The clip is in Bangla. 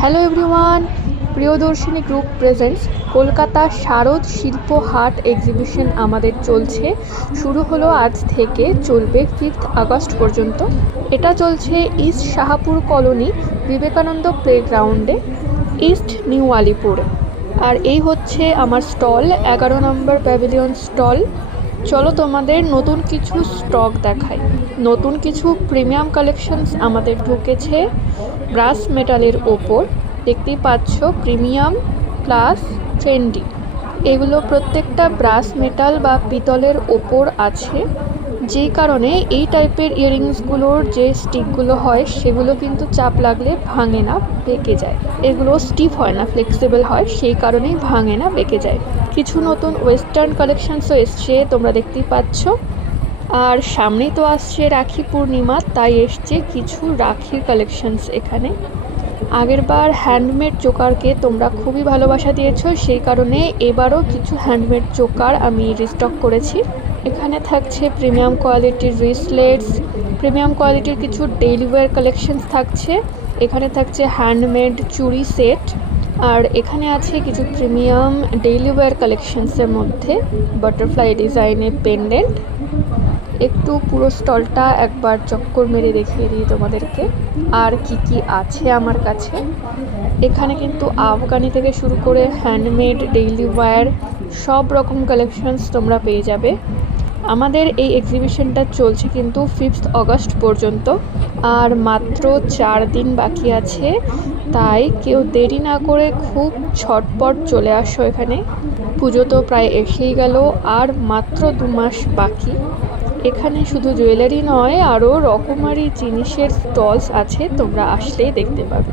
Hello everyone, Priyadarshini group presents Kolkata Sharad Shilpa Haat exhibition আমাদের চলছে। শুরু হলো আজ থেকে, চলবে 5 আগস্ট পর্যন্ত। এটা চলছে ইস্ট শাহপুর কলোনি, বিবেকানন্দ প্লেগ্রাউন্ডে, ইস্ট নিউ আলিপুরে। আর এই হচ্ছে আমার স্টল, 11 নম্বর প্যাভিলিয়ন স্টল। চলো তোমাদের নতুন কিছু স্টক দেখাই। নতুন কিছু প্রিমিয়াম কালেকশনস আমাদের ঢুকেছে ব্রাস মেটালের ওপর। দেখতেই পাচ্ছ, প্রিমিয়াম প্লাস ট্রেন্ডি, এগুলো প্রত্যেকটা ব্রাস মেটাল বা পিতলের ওপর আছে। যেই কারণে এই টাইপের ইয়াররিংসগুলোর যে স্টিকগুলো হয় সেগুলো কিন্তু চাপ লাগলে ভাঙে না, বেঁকে যায়। এগুলো স্টিফ হয় না, ফ্লেক্সিবল হয়, সেই কারণেই ভাঙে না, বেঁকে যায়। কিছু নতুন ওয়েস্টার্ন কালেকশনসও এসছে, তোমরা দেখতেই পাচ্ছ। আর সামনেই তো আসছে রাখি পূর্ণিমা, তাই এসছে কিছু রাখির কালেকশনস এখানে। আগেরবার হ্যান্ডমেড চোকারকে তোমরা খুবই ভালোবাসা দিয়েছো, সেই কারণে এবারও কিছু হ্যান্ডমেড চোকার আমি রিস্টক করেছি। এখানে থাকছে প্রিমিয়াম কোয়ালিটির রিসলেটস, প্রিমিয়াম কোয়ালিটির কিছু ডেইলি ওয়্যার কালেকশনস থাকছে। এখানে থাকছে হ্যান্ডমেড চুড়ি সেট, আর এখানে আছে কিছু প্রিমিয়াম ডেইলি ওয়্যার কালেকশনসের মধ্যে বাটারফ্লাই ডিজাইনের পেন্ডেন্ট। একটু পুরো স্টলটা একবার চক্কর মেরে দেখিয়ে দিই তোমাদেরকে আর কি কি আছে আমার কাছে। এখানে কিন্তু আফগানি থেকে শুরু করে হ্যান্ডমেড ডেইলি ওয়্যার সব রকম কালেকশনস তোমরা পেয়ে যাবে। আমাদের এই এক্সিবিশনটা চলছে কিন্তু 5 আগস্ট পর্যন্ত, আর মাত্র 4 দিন বাকি আছে। তাই কেউ দেরি না করে খুব ঝটপট চলে আসো এখানে। পুজো তো প্রায় এসেই গেল, আর মাত্র 2 মাস বাকি। এখানে শুধু জুয়েলারি নয়, আরও রকমারি জিনিসের স্টলস আছে, তোমরা আসলেই দেখতে পাবে।